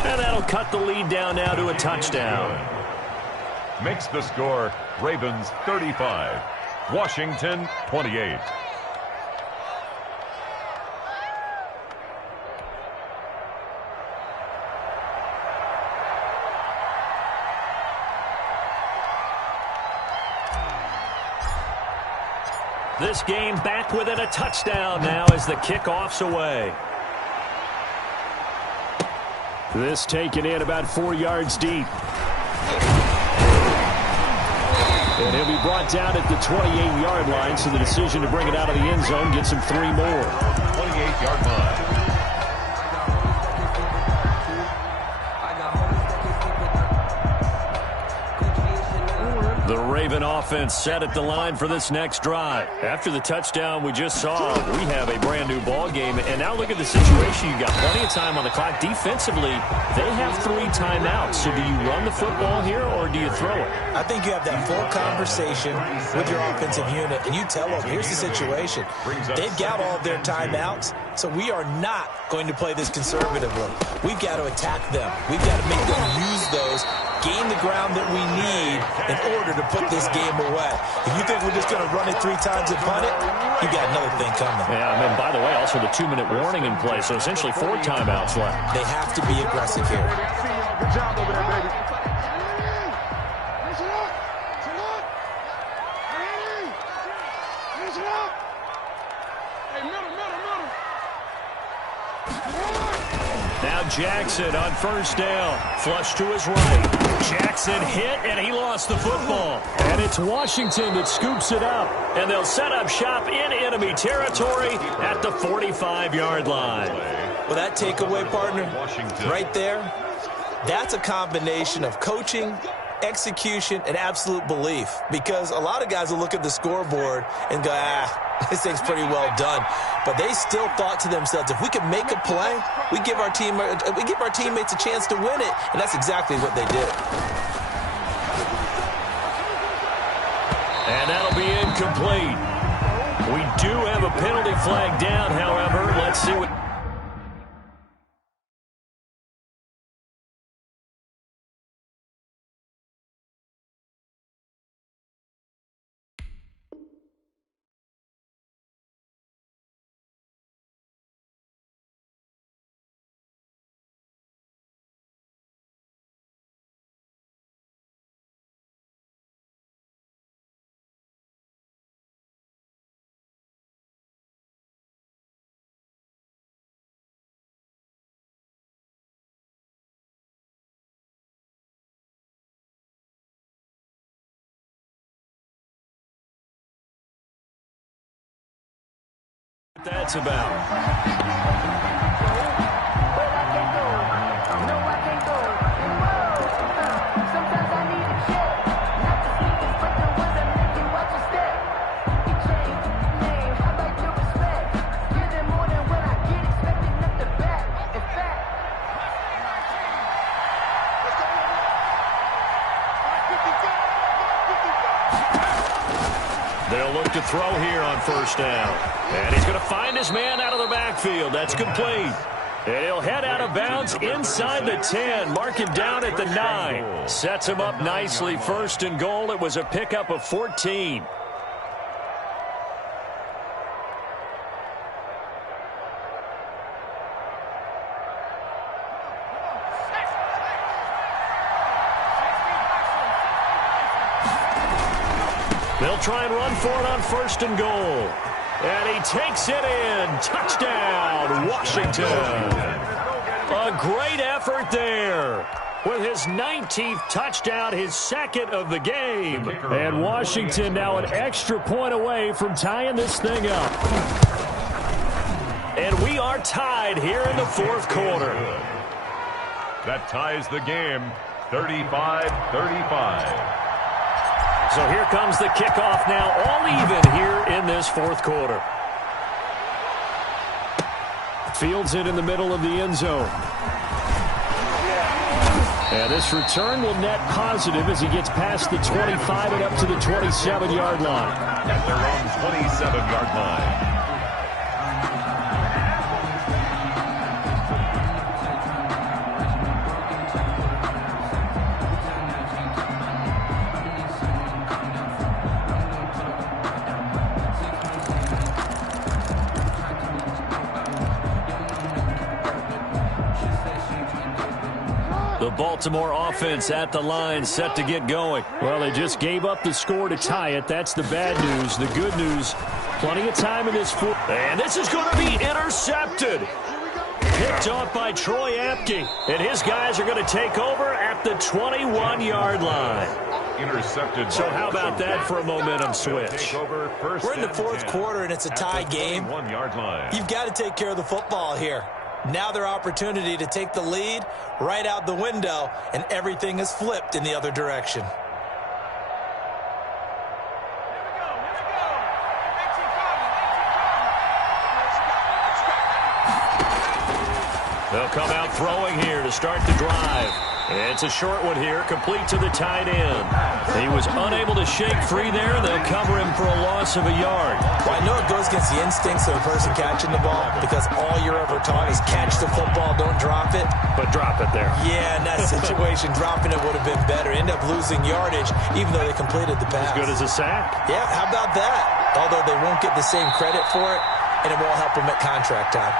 And that'll cut the lead down now to a touchdown. Makes the score, Ravens 35, Washington 28. This game back within a touchdown now as the kickoff's away. This taken in about 4 yards deep. And he'll be brought down at the 28-yard line, so the decision to bring it out of the end zone gets him 3 more. 28-yard line. The Raven offense set at the line for this next drive. After the touchdown we just saw, we have a brand-new ball game. And now look at the situation. You've got plenty of time on the clock. Defensively, they have 3 timeouts. So do you run the football here or do you throw it? I think you have that full conversation with your offensive unit, and you tell them, here's the situation. They've got all of their timeouts, so we are not going to play this conservatively. We've got to attack them. We've got to make them use those, gain the ground that we need in order to put this game away. If you think we're just going to run it 3 times and punt it, you got another thing coming. Yeah, and then, by the way, also the 2-minute warning in play, so essentially 4 timeouts left. They have to be aggressive here. Good job over there, baby. Now Jackson on first down. Flush to his right. Jackson hit, and he lost the football. And it's Washington that scoops it up. And they'll set up shop in enemy territory at the 45-yard line. Well, that takeaway, partner, right there, that's a combination of coaching, execution, and absolute belief. Because a lot of guys will look at the scoreboard and go, this thing's pretty well done. But they still thought to themselves, if we can make a play, we give our teammates a chance to win it. And that's exactly what they did. And that'll be incomplete. We do have a penalty flag down, however. Let's see what... That's about. They'll look to throw here on first down. And he's going to find his man out of the backfield. That's complete. And he'll head out of bounds inside the 10. Mark him down at the 9. Sets him up nicely. First and goal. It was a pickup of 14. They'll try and run for it on first and goal. And he takes it in. Touchdown, Washington. A great effort there. With his 19th touchdown, his second of the game. And Washington now an extra point away from tying this thing up. And we are tied here in the fourth quarter. That ties the game, 35-35. So here comes the kickoff now, all even here in this fourth quarter. Fields it in the middle of the end zone. And this return will net positive as he gets past the 25 and up to the 27-yard line. At their own 27-yard line. The Baltimore offense at the line, set to get going. Well, they just gave up the score to tie it. That's the bad news. The good news, plenty of time in this fourth. And this is going to be intercepted. Picked off by Troy Apke. And his guys are going to take over at the 21-yard line. Intercepted. So how about that for a momentum switch? We're in the fourth quarter, and it's a tie game. 1-yard line. You've got to take care of the football here. Now their opportunity to take the lead right out the window, and everything is flipped in the other direction. They'll come out throwing here to start the drive. It's a short one here, complete to the tight end. He was unable to shake free there. They'll cover him for a loss of a yard. Well, I know it goes against the instincts of a person catching the ball because all you're ever taught is catch the football, don't drop it. But drop it there. Yeah, in that situation, dropping it would have been better. End up losing yardage, even though they completed the pass. As good as a sack. Yeah, how about that? Although they won't get the same credit for it, and it won't help them at contract time.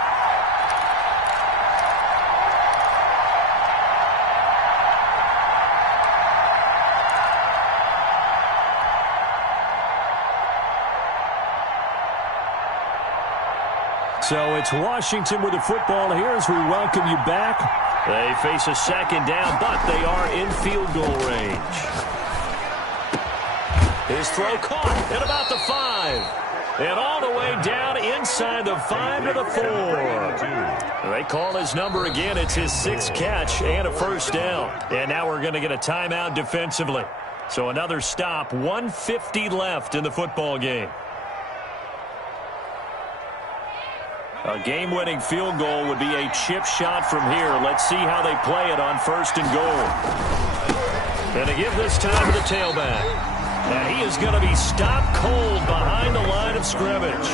So it's Washington with the football here as we welcome you back. They face a second down, but they are in field goal range. His throw caught at about the 5. And all the way down inside the 5 to the 4. They call his number again. It's his 6th catch and a first down. And now we're going to get a timeout defensively. So another stop, 1:50 left in the football game. A game-winning field goal would be a chip shot from here. Let's see how they play it on 1st and goal. And to give this time to the tailback. And he is going to be stopped cold behind the line of scrimmage.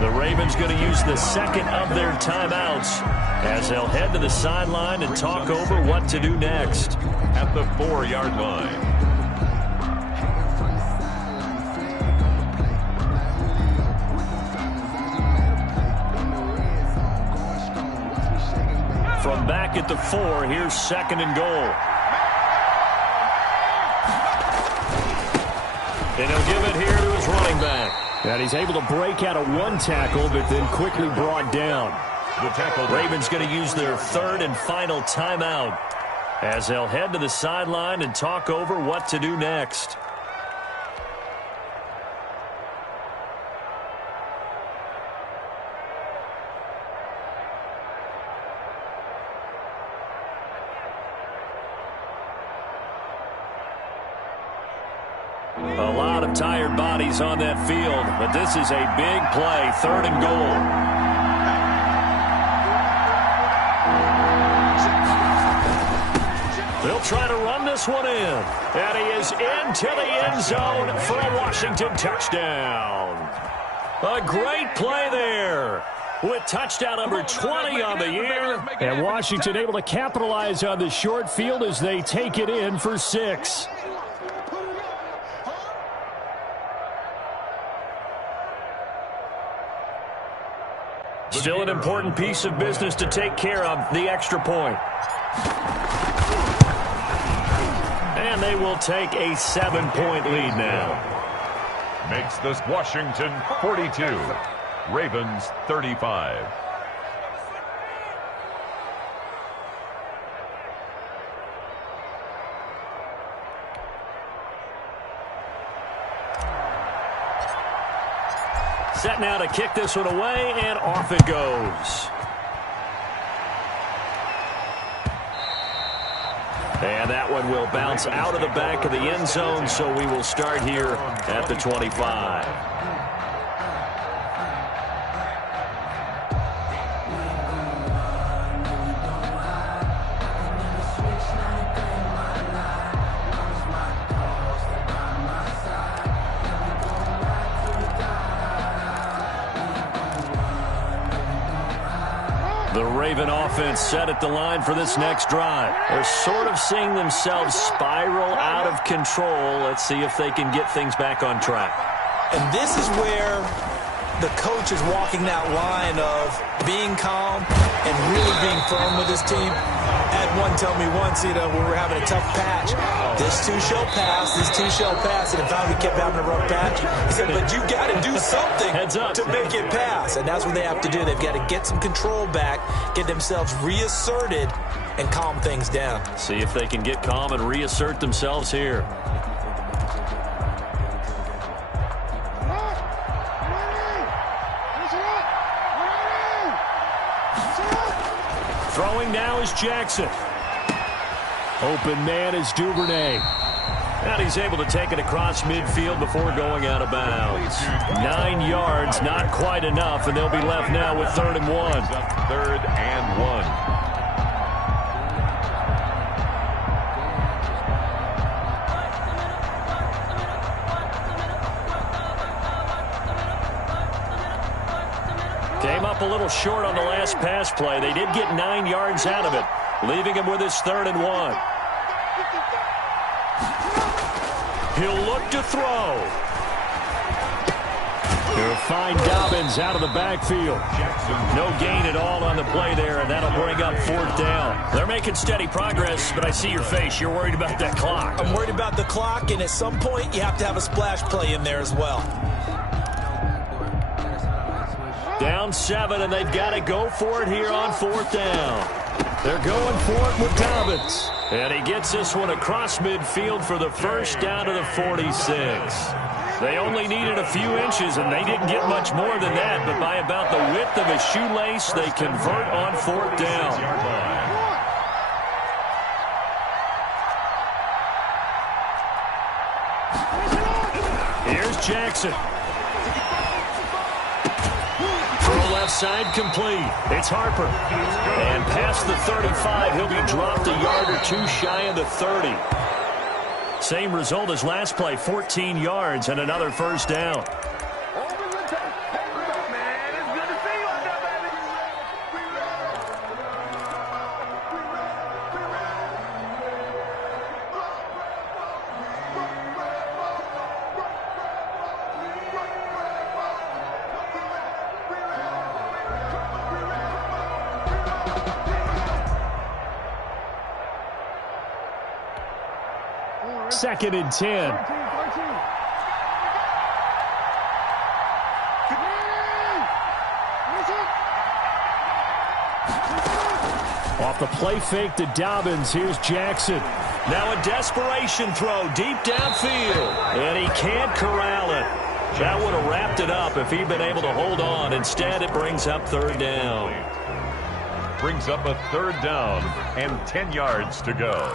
The Ravens going to use the second of their timeouts as they'll head to the sideline and talk over what to do next. At the 4-yard line. From back at the 4, here's 2nd and goal. And he'll give it here to his running back. And he's able to break out of one tackle, but then quickly brought down. The tackle. Ravens going to use their 3rd and final timeout as they'll head to the sideline and talk over what to do next. A lot of tired bodies on that field, but this is a big play, 3rd and goal. They'll try to run this one in, and he is into the end zone for a Washington touchdown. A great play there with touchdown number 20 on the year. And Washington able to capitalize on the short field as they take it in for 6. Still an important piece of business to take care of, the extra point. And they will take a 7-point lead now. Makes this Washington 42. Ravens 35. Set now to kick this one away, and off it goes. And that one will bounce out of the back of the end zone, so we will start here at the 25. The Raven offense set at the line for this next drive. They're sort of seeing themselves spiral out of control. Let's see if they can get things back on track. And this is where the coach is walking that line of being calm and really being firm with his team. At Someone told me once, when we were having a tough patch, this too shall pass, and in fact we kept having a rough patch. He said, but you got to do something to make it pass, and that's what they have to do. They've got to get some control back, get themselves reasserted, and calm things down. See if they can get calm and reassert themselves here. Throwing now is Jackson. Open man is Duvernay. And he's able to take it across midfield before going out of bounds. 9 yards, not quite enough, and they'll be left now with 3rd and 1. 3rd and 1. Came up a little short on the last pass play. They did get 9 yards out of it, leaving him with his 3rd and 1. He'll look to throw. He'll find Dobbins out of the backfield. No gain at all on the play there, and that'll bring up 4th down. They're making steady progress, but I see your face. You're worried about that clock. I'm worried about the clock, and at some point you have to have a splash play in there as well. Down 7, and they've got to go for it here on 4th down. They're going for it with Dobbins. And he gets this one across midfield for the first down to the 46. They only needed a few inches, and they didn't get much more than that. But by about the width of a shoelace, they convert on 4th down. Here's Jackson. Left side complete. It's Harper. And past the 35, he'll be dropped a yard or 2 shy of the 30. Same result as last play, 14 yards and another first down. Second and 10. Off the play fake to Dobbins. Here's Jackson. Now a desperation throw deep downfield. And he can't corral it. That would have wrapped it up if he'd been able to hold on. Instead, it brings up 3rd down. Brings up a 3rd down and 10 yards to go.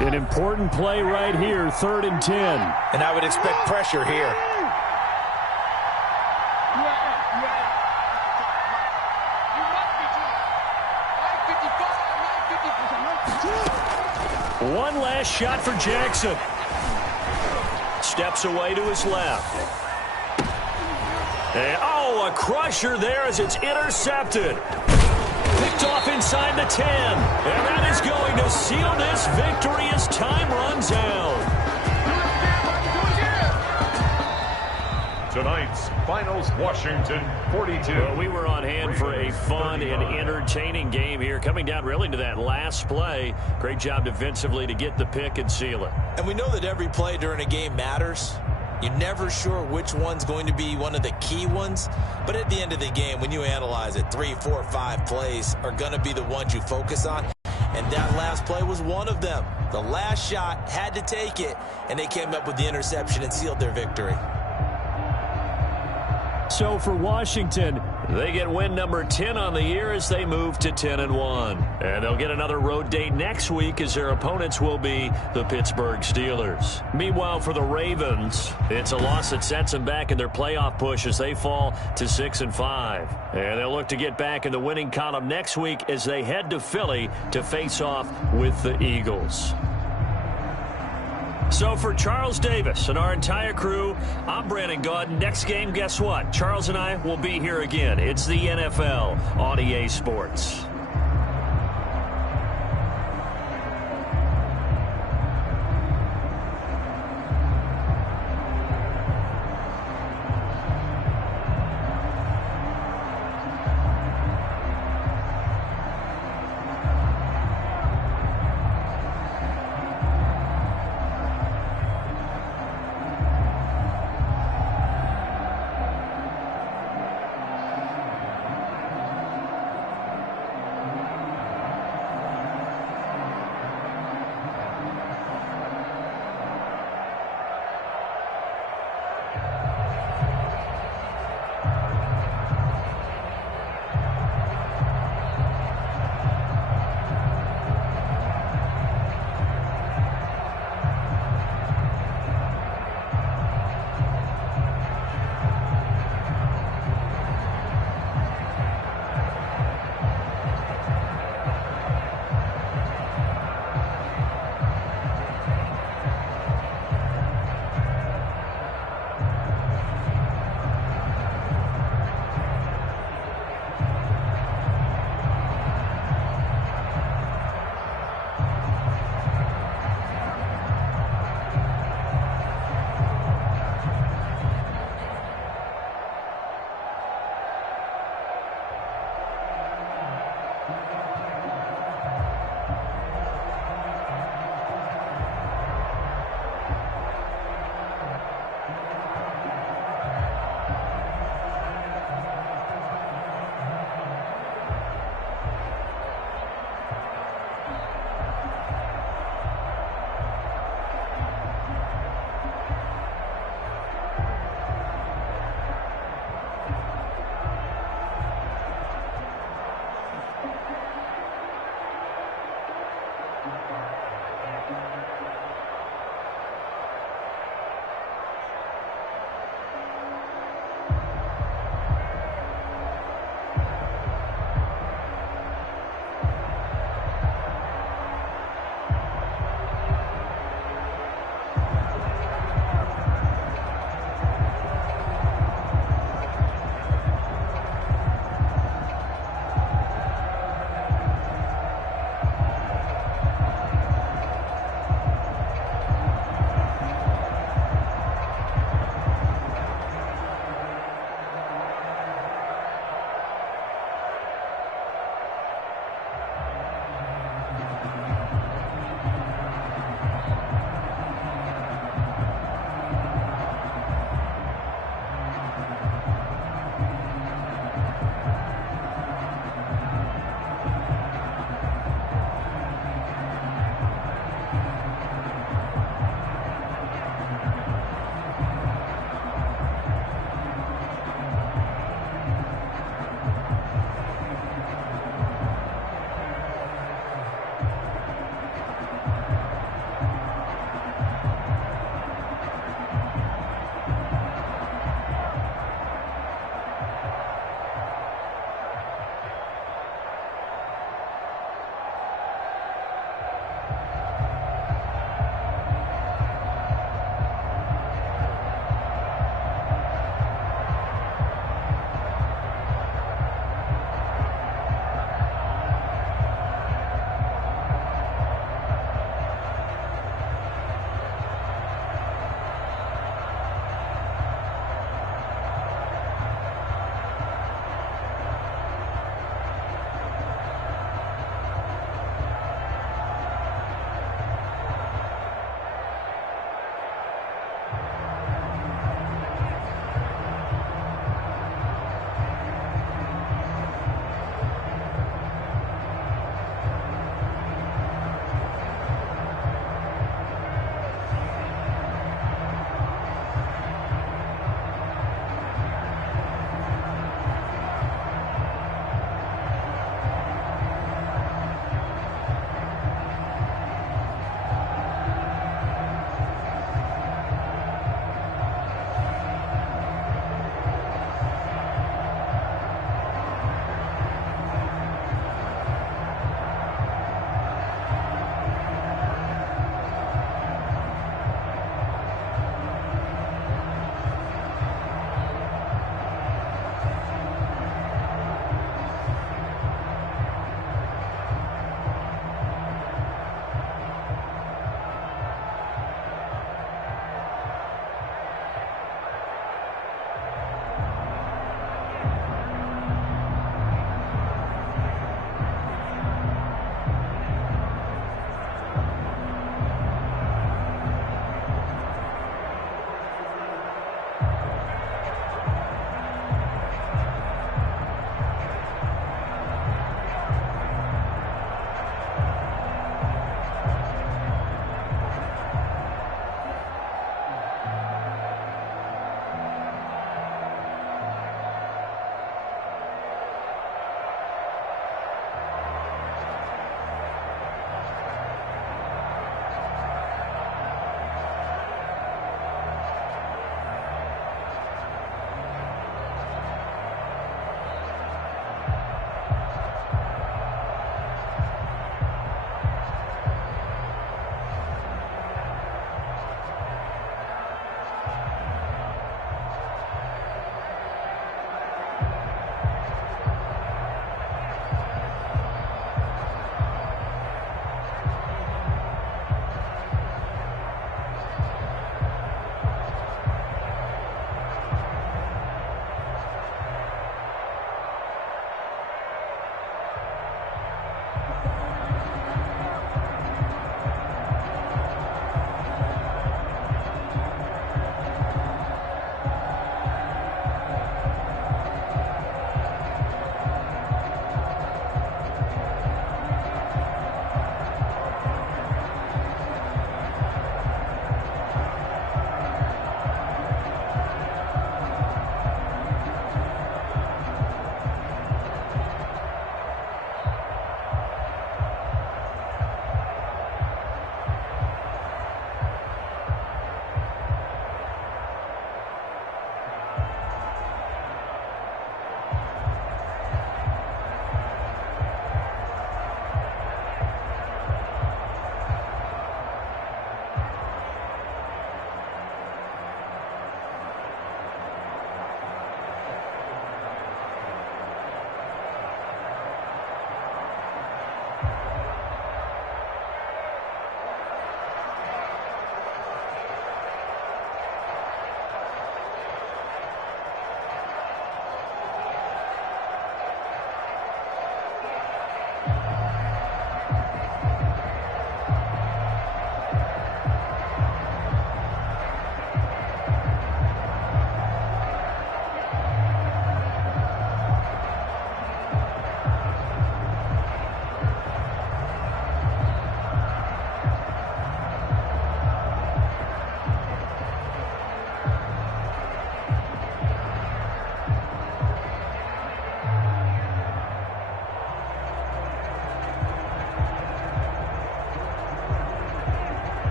An important play right here, 3rd and 10. And I would expect pressure here. One last shot for Jackson. Steps away to his left. And, a crusher there as it's intercepted. Picked off inside the 10. And that is going to seal this victory as time runs out. Tonight's finals, Washington 42. Well, we were on hand for a fun and entertaining game here. Coming down really to that last play. Great job defensively to get the pick and seal it. And we know that every play during a game matters. You're never sure which one's going to be one of the key ones. But at the end of the game, when you analyze it, 3, 4, 5 plays are going to be the ones you focus on. And that last play was one of them. The last shot had to take it, and they came up with the interception and sealed their victory. So for Washington, they get win number 10 on the year as they move to 10-1. And they'll get another road date next week as their opponents will be the Pittsburgh Steelers. Meanwhile, for the Ravens, it's a loss that sets them back in their playoff push as they fall to 6-5. And they'll look to get back in the winning column next week as they head to Philly to face off with the Eagles. So for Charles Davis and our entire crew, I'm Brandon Gaudin. Next game, guess what? Charles and I will be here again. It's the NFL on EA Sports.